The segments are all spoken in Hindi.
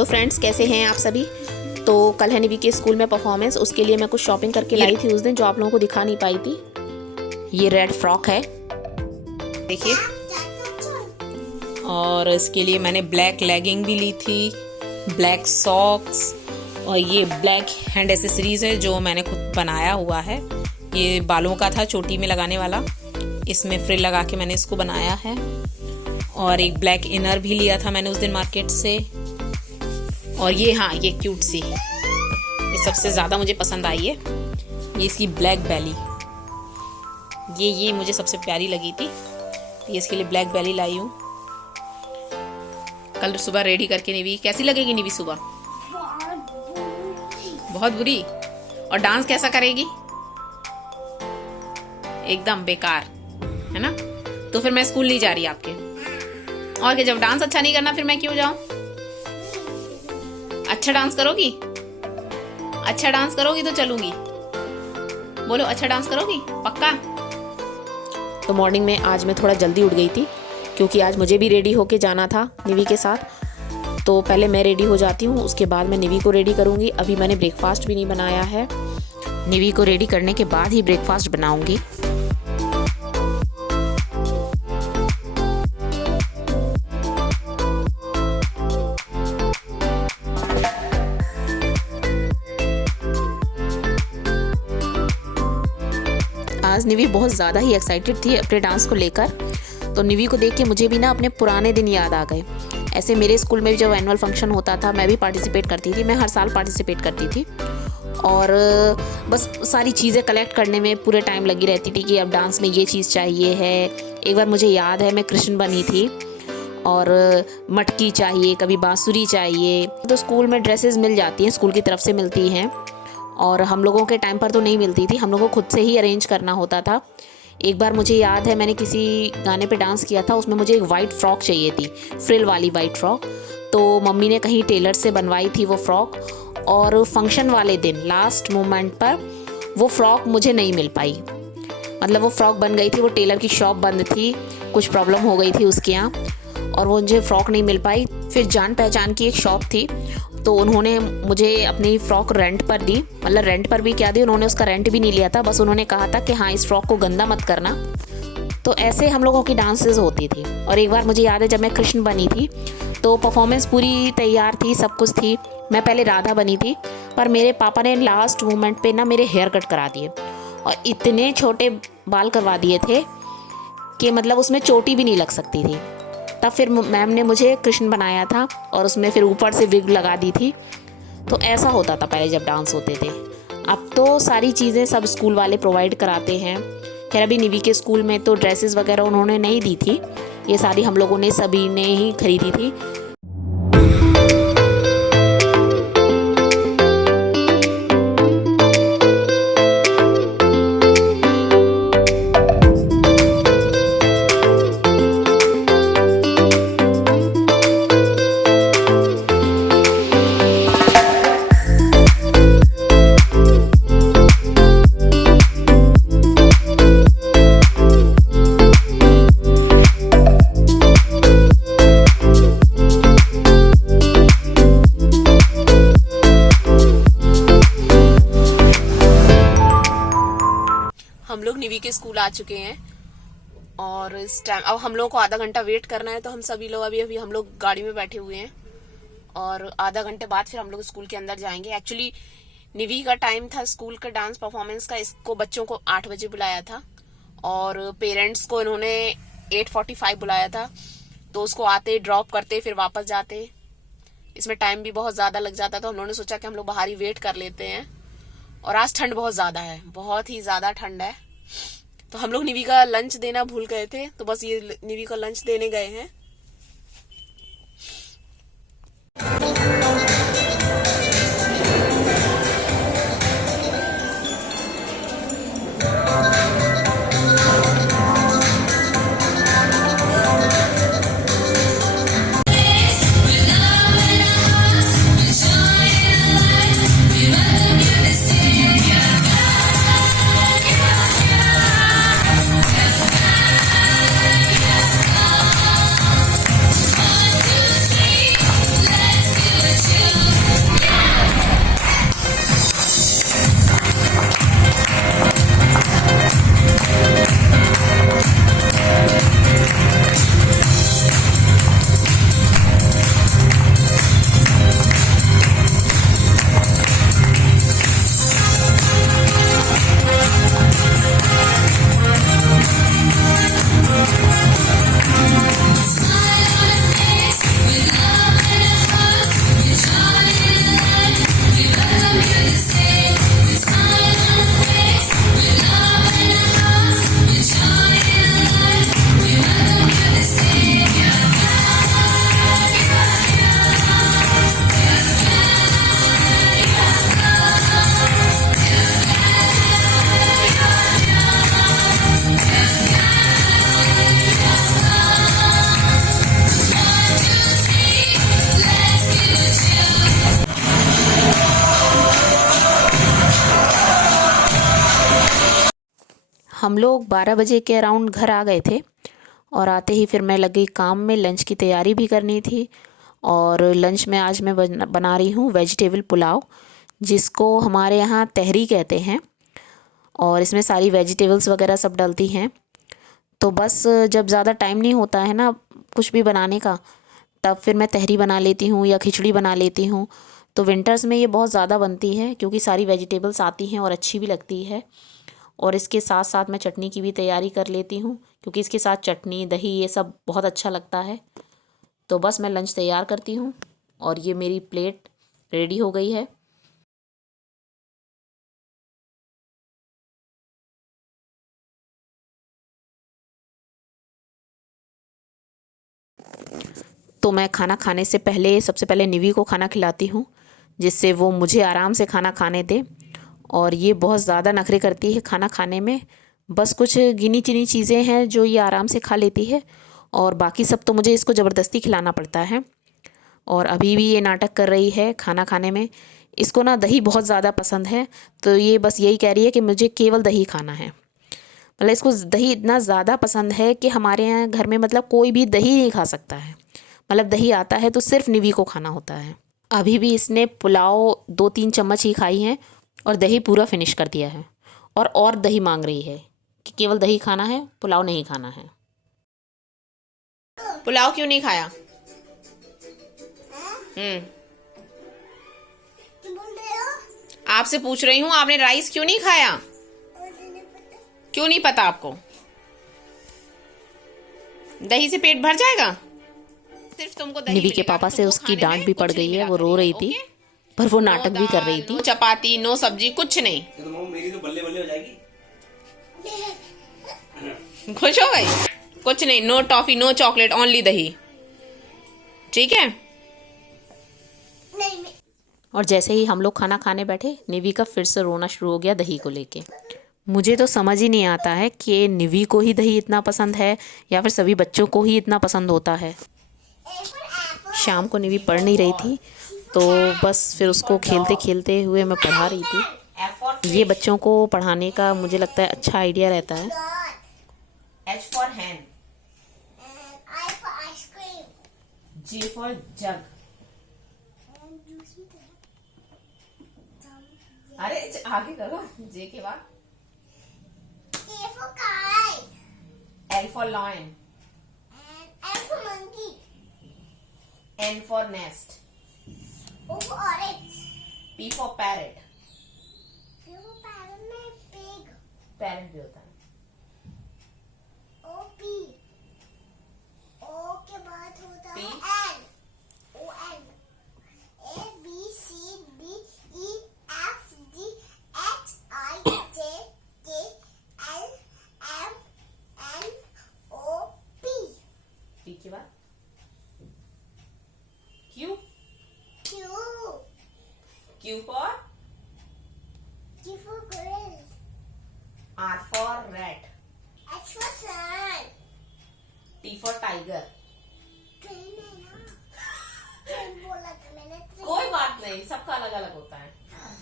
हेलो फ्रेंड्स, कैसे हैं आप सभी। तो कल है निवी के स्कूल में परफॉर्मेंस, उसके लिए मैं कुछ शॉपिंग करके लाई थी उस दिन, जो आप लोगों को दिखा नहीं पाई थी। ये रेड फ्रॉक है, देखिए, और इसके लिए मैंने ब्लैक लेगिंग भी ली थी, ब्लैक सॉक्स, और ये ब्लैक हैंड एसेसरीज है जो मैंने खुद बनाया हुआ है। ये बालों का था, चोटी में लगाने वाला, इसमें फ्रिल लगा के मैंने इसको बनाया है। और एक ब्लैक इनर भी लिया था मैंने उस दिन मार्केट से। और ये, हाँ, ये क्यूट सी, ये सबसे ज़्यादा मुझे पसंद आई है, ये इसकी ब्लैक बेली, ये मुझे सबसे प्यारी लगी थी, ये इसके लिए ब्लैक बेली लाई हूँ। कल सुबह रेडी करके निवी, कैसी लगेगी निवी सुबह? बहुत बुरी। और डांस कैसा करेगी? एकदम बेकार, है ना। तो फिर मैं स्कूल नहीं जा रही आपके। और क्या, जब डांस अच्छा नहीं करना फिर मैं क्यों जाऊं? अच्छा डांस करोगी? अच्छा डांस करोगी तो चलूंगी। बोलो, अच्छा डांस करोगी पक्का? तो मॉर्निंग में आज मैं थोड़ा जल्दी उठ गई थी, क्योंकि आज मुझे भी रेडी होके जाना था निवी के साथ। तो पहले मैं रेडी हो जाती हूँ, उसके बाद मैं निवी को रेडी करूँगी। अभी मैंने ब्रेकफास्ट भी नहीं बनाया है, निवी को रेडी करने के बाद ही ब्रेकफास्ट बनाऊँगी। आज निवी बहुत ज़्यादा ही एक्साइटेड थी अपने डांस को लेकर। तो निवी को देख के मुझे भी ना अपने पुराने दिन याद आ गए। ऐसे मेरे स्कूल में जब एनुअल फंक्शन होता था, मैं भी पार्टिसिपेट करती थी, मैं हर साल पार्टिसिपेट करती थी। और बस सारी चीज़ें कलेक्ट करने में पूरे टाइम लगी रहती थी कि अब डांस में ये चीज़ चाहिए है। एक बार मुझे याद है, मैं कृष्ण बनी थी और मटकी चाहिए, कभी बांसुरी चाहिए। तो स्कूल में ड्रेसेस मिल जाती हैं, स्कूल की तरफ से मिलती हैं, और हम लोगों के टाइम पर तो नहीं मिलती थी, हम लोगों को खुद से ही अरेंज करना होता था। एक बार मुझे याद है, मैंने किसी गाने पे डांस किया था, उसमें मुझे एक वाइट फ्रॉक चाहिए थी, फ्रिल वाली वाइट फ्रॉक। तो मम्मी ने कहीं टेलर से बनवाई थी वो फ्रॉक, और फंक्शन वाले दिन लास्ट मोमेंट पर वो फ्रॉक मुझे नहीं मिल पाई। मतलब वो फ्रॉक बन गई थी, वो टेलर की शॉप बंद थी, कुछ प्रॉब्लम हो गई थी उसके यहाँ, और वो मुझे फ़्रॉक नहीं मिल पाई। फिर जान पहचान की एक शॉप थी, तो उन्होंने मुझे अपनी फ़्रॉक रेंट पर दी। मतलब रेंट पर भी क्या दी, उन्होंने उसका रेंट भी नहीं लिया था, बस उन्होंने कहा था कि हाँ, इस फ्रॉक को गंदा मत करना। तो ऐसे हम लोगों की डांसेस होती थी। और एक बार मुझे याद है, जब मैं कृष्ण बनी थी तो परफॉर्मेंस पूरी तैयार थी, सब कुछ थी, मैं पहले राधा बनी थी, पर मेरे पापा ने लास्ट मोमेंट पे ना मेरे हेयर कट करा दिए, और इतने छोटे बाल करवा दिए थे कि मतलब उसमें चोटी भी नहीं लग सकती थी। तब फिर मैम ने मुझे कृष्ण बनाया था, और उसमें फिर ऊपर से विग लगा दी थी। तो ऐसा होता था पहले जब डांस होते थे। अब तो सारी चीज़ें सब स्कूल वाले प्रोवाइड कराते हैं। खैर, अभी निवी के स्कूल में तो ड्रेसेस वगैरह उन्होंने नहीं दी थी, ये सारी हम लोगों ने सभी ने ही खरीदी थी। हम लोग निवी के स्कूल आ चुके हैं, और इस टाइम अब हम लोगों को आधा घंटा वेट करना है। तो हम सभी लोग अभी हम लोग गाड़ी में बैठे हुए हैं, और आधा घंटे बाद फिर हम लोग स्कूल के अंदर जाएंगे। एक्चुअली निवी का टाइम था स्कूल का डांस परफॉर्मेंस का, इसको बच्चों को 8 बजे बुलाया था, और पेरेंट्स को इन्होंने 8:45 बुलाया था। तो उसको आते, ड्रॉप करते, फिर वापस जाते, इसमें टाइम भी बहुत ज़्यादा लग जाता। तो हम लोगों ने सोचा कि हम लोग बाहर ही वेट कर लेते हैं। और आज ठंड बहुत ज़्यादा है, बहुत ही ज़्यादा ठंड है। तो हम लोग निवी का लंच देना भूल गए थे, तो बस ये निवी का लंच देने गए हैं। हम लोग 12 बजे के अराउंड घर आ गए थे और आते ही फिर मैं लग गई काम में। लंच की तैयारी भी करनी थी और लंच में आज मैं बना रही हूँ वेजिटेबल पुलाव, जिसको हमारे यहाँ तहरी कहते हैं। और इसमें सारी वेजिटेबल्स वगैरह सब डलती हैं। तो बस जब ज़्यादा टाइम नहीं होता है ना कुछ भी बनाने का, तब फिर मैं तहरी बना लेती हूँ या खिचड़ी बना लेती हूँ। तो विंटर्स में ये बहुत ज़्यादा बनती है क्योंकि सारी वेजिटेबल्स आती हैं और अच्छी भी लगती है। और इसके साथ साथ मैं चटनी की भी तैयारी कर लेती हूँ क्योंकि इसके साथ चटनी दही ये सब बहुत अच्छा लगता है। तो बस मैं लंच तैयार करती हूँ और ये मेरी प्लेट रेडी हो गई है। तो मैं खाना खाने से पहले सबसे पहले निवी को खाना खिलाती हूँ, जिससे वो मुझे आराम से खाना खाने दे। और ये बहुत ज़्यादा नखरे करती है खाना खाने में। बस कुछ गिनी चुनी चीज़ें हैं जो ये आराम से खा लेती है और बाकी सब तो मुझे इसको ज़बरदस्ती खिलाना पड़ता है। और अभी भी ये नाटक कर रही है खाना खाने में। इसको ना दही बहुत ज़्यादा पसंद है, तो ये बस यही कह रही है कि मुझे केवल दही खाना है। मतलब इसको दही इतना ज़्यादा पसंद है कि हमारे यहाँ घर में मतलब कोई भी दही नहीं खा सकता है। मतलब दही आता है तो सिर्फ निवी को खाना होता है। अभी भी इसने पुलाव 2-3 चम्मच ही खाई हैं और दही पूरा फिनिश कर दिया है। और दही मांग रही है कि केवल दही खाना है, पुलाव नहीं खाना है। पुलाव क्यों नहीं खाया? आपसे पूछ रही हूँ, आपने राइस क्यों नहीं खाया? क्यों नहीं पता आपको? दही से पेट भर जाएगा। सिर्फ तुमको दही निवी के पापा से उसकी डांट भी पड़ गई है। वो रो रही थी पर वो नाटक भी कर रही थी। नो चपाती, नो सब्जी, कुछ नहीं। तो मेरी तो बल्ले बल्ले हो जाएगी। खुश हो गई? कुछ नहीं, no toffee, no chocolate, only dahi. ठीक है। और जैसे ही हम लोग खाना खाने बैठे, निवी का फिर से रोना शुरू हो गया दही को लेके। मुझे तो समझ ही नहीं आता है कि निवी को ही दही इतना पसंद है या फिर सभी बच्चों को ही इतना पसंद होता है। शाम को निवी पढ़ नहीं रही थी तो बस फिर उसको खेलते खेलते हुए मैं पढ़ा रही थी। ये बच्चों को पढ़ाने का मुझे लगता है अच्छा आइडिया रहता है। H for hen, I for ice cream, J for jug. अरे आगे करो, J के बाद K for kite, L for lion, M for monkey, N for nest, O for orange, P for parrot. P for parrot में pig. Parrot भी होता है। O P, O के बाद होता है N, O N, A B C D E F G H I J K L M N O P. P के बाद Q. Q. Q for grill. R for rat. H for sun. T for tiger. Train है ना? ट्रेन बोला था मैंने। कोई बात नहीं, सबका अलग अलग होता है।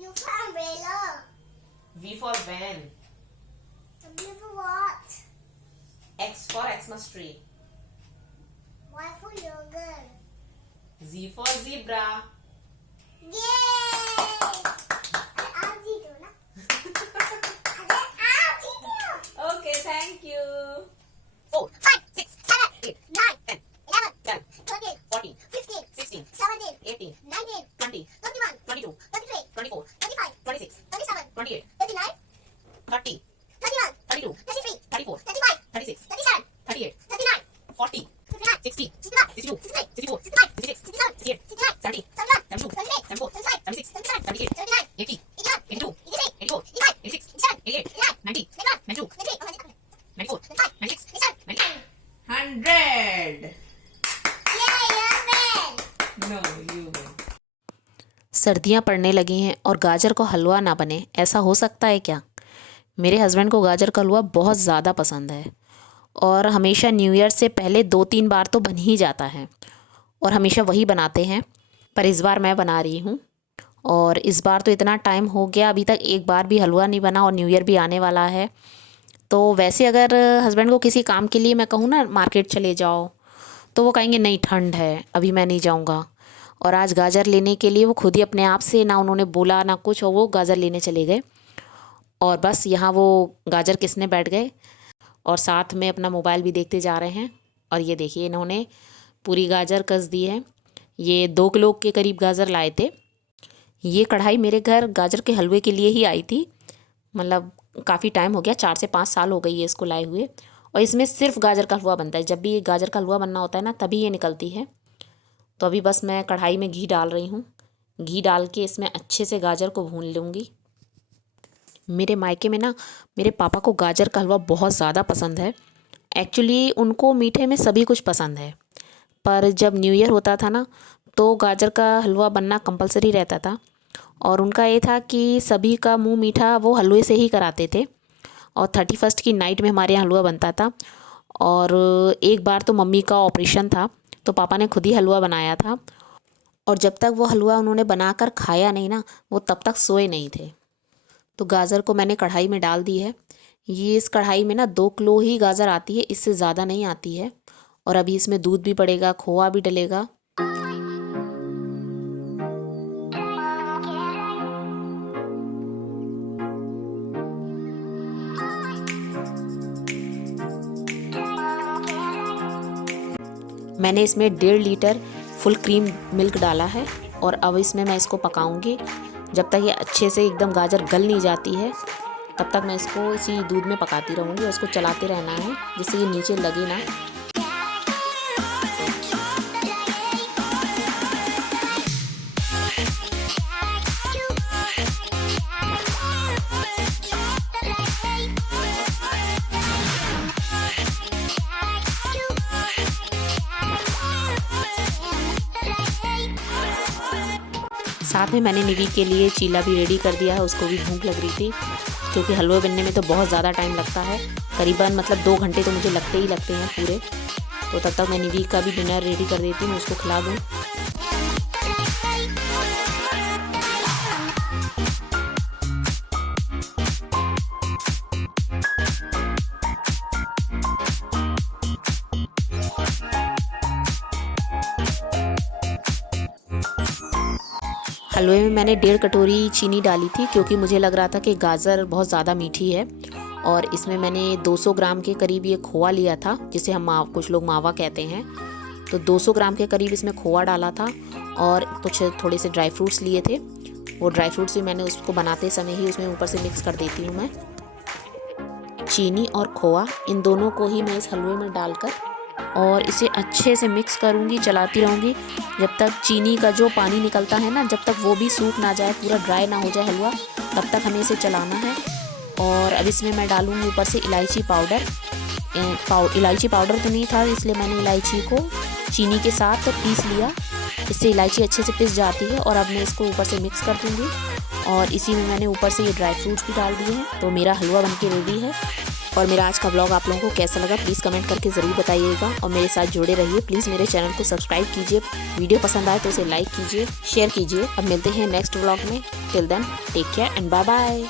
U for umbrella. V for van. W for what? X for Xmas tree. Y for yogurt. Z for zebra. Yay! आप जीतो ना? Okay, thank you. 4, 5, 6, 7, 8, 9, 10, 11, 12, 13, 14, 15, 16, 17, 18, 19, 20, 21, 22, 23, 24, 25, 26, 27, 28, 29, 30, 31, 32, 33, 34, 35, 36, 37, 38, 39, 40, 59, 60, 61, 62, 63, 64, 65, 66, 67, 68, 69, 70, 71, 72, 73, 74, 75, 76, 77, 78, 79, 80, 81, 82, 83, 84, 85, 86, 87, 88, 89, 90, 91, 92, 93, 94, 95, 96, 97, 98, 100. No, you win. सर्दियाँ पड़ने लगी हैं और गाजर को हलवा ना बने, ऐसा हो सकता है क्या? मेरे हस्बैंड को गाजर का हलवा बहुत ज़्यादा पसंद है और हमेशा न्यू ईयर से पहले 2-3 बार तो बन ही जाता है और हमेशा वही बनाते हैं। पर इस बार मैं बना रही हूँ और इस बार तो इतना टाइम हो गया, अभी तक एक बार भी हलवा नहीं बना और न्यू ईयर भी आने वाला है। तो वैसे अगर हस्बैंड को किसी काम के लिए मैं कहूँ ना मार्केट चले जाओ, तो वो कहेंगे नहीं ठंड है अभी मैं नहीं जाऊँगा। और आज गाजर लेने के लिए वो खुद ही अपने आप से, ना उन्होंने बोला ना कुछ, और वो गाजर लेने चले गए। और बस यहाँ वो गाजर किसने बैठ गए और साथ में अपना मोबाइल भी देखते जा रहे हैं। और ये देखिए इन्होंने पूरी गाजर कस दी है। ये 2 किलो के करीब गाजर लाए थे। ये कढ़ाई मेरे घर गाजर के हलवे के लिए ही आई थी, मतलब काफ़ी टाइम हो गया, 4 से 5 साल हो गई है इसको लाए हुए। और इसमें सिर्फ गाजर का हलवा बनता है, जब भी ये गाजर का हलवा बनना होता है ना तभी ये निकलती है। तो अभी बस मैं कढ़ाई में घी डाल रही हूँ। घी डाल के इसमें अच्छे से गाजर को भून लूँगी। मेरे मायके में ना मेरे पापा को गाजर का हलवा बहुत ज़्यादा पसंद है। एक्चुअली उनको मीठे में सभी कुछ पसंद है, पर जब न्यू ईयर होता था ना तो गाजर का हलवा बनना कंपलसरी रहता था। और उनका ये था कि सभी का मुंह मीठा वो हलवे से ही कराते थे। और 31 की नाइट में हमारे यहाँ हलवा बनता था। और एक बार तो मम्मी का ऑपरेशन था तो पापा ने खुद ही हलवा बनाया था। और जब तक वो हलवा उन्होंने बनाकर खाया नहीं ना, वो तब तक सोए नहीं थे। तो गाजर को मैंने कढ़ाई में डाल दी है। ये इस कढ़ाई में ना 2 किलो ही गाजर आती है, इससे ज़्यादा नहीं आती है। और अभी इसमें दूध भी पड़ेगा, खोआ भी डलेगा। मैंने इसमें 1.5 लीटर फुल क्रीम मिल्क डाला है। और अब इसमें मैं इसको पकाऊंगी जब तक ये अच्छे से एकदम गाजर गल नहीं जाती है, तब तक मैं इसको इसी दूध में पकाती रहूँगी। और इसको चलाते रहना है जिससे ये नीचे लगे ना। साथ में मैंने निवी के लिए चीला भी रेडी कर दिया है, उसको भी भूख लग रही थी क्योंकि हलवे बनने में तो बहुत ज़्यादा टाइम लगता है, करीबन मतलब 2 घंटे तो मुझे लगते ही लगते हैं पूरे। तो तब तक मैं निवी का भी डिनर रेडी कर देती हूँ, उसको खिला दूँ। हलवे में मैंने 1.5 कटोरी चीनी डाली थी क्योंकि मुझे लग रहा था कि गाजर बहुत ज़्यादा मीठी है। और इसमें मैंने 200 ग्राम के करीब ये खोआ लिया था, जिसे हम कुछ लोग मावा कहते हैं। तो 200 ग्राम के करीब इसमें खोआ डाला था। और कुछ थोड़े से ड्राई फ्रूट्स लिए थे, वो ड्राई फ्रूट्स भी मैंने उसको बनाते समय ही उसमें ऊपर से मिक्स कर देती हूँ मैं। चीनी और खोआ इन दोनों को ही मैं इस हलवे में डालकर और इसे अच्छे से मिक्स करूँगी, चलाती रहूँगी जब तक चीनी का जो पानी निकलता है ना, जब तक वो भी सूख ना जाए, पूरा ड्राई ना हो जाए हलवा, तब तक हमें इसे चलाना है। और अब इसमें मैं डालूँगी ऊपर से इलायची पाउडर। इलायची पाउडर तो नहीं था, इसलिए मैंने इलायची को चीनी के साथ पीस लिया, इससे इलायची अच्छे से पिस जाती है। और अब मैं इसको ऊपर से मिक्स कर दूँगी और इसी में मैंने ऊपर से ये ड्राई फ्रूट्स भी डाल दिए हैं। तो मेरा हलवा बनके रेडी है। और मेरा आज का व्लॉग आप लोगों को कैसा लगा प्लीज़ कमेंट करके ज़रूर बताइएगा और मेरे साथ जुड़े रहिए। प्लीज़ मेरे चैनल को सब्सक्राइब कीजिए, वीडियो पसंद आए तो इसे लाइक कीजिए, शेयर कीजिए। अब मिलते हैं नेक्स्ट व्लॉग में। Till then take care and bye bye.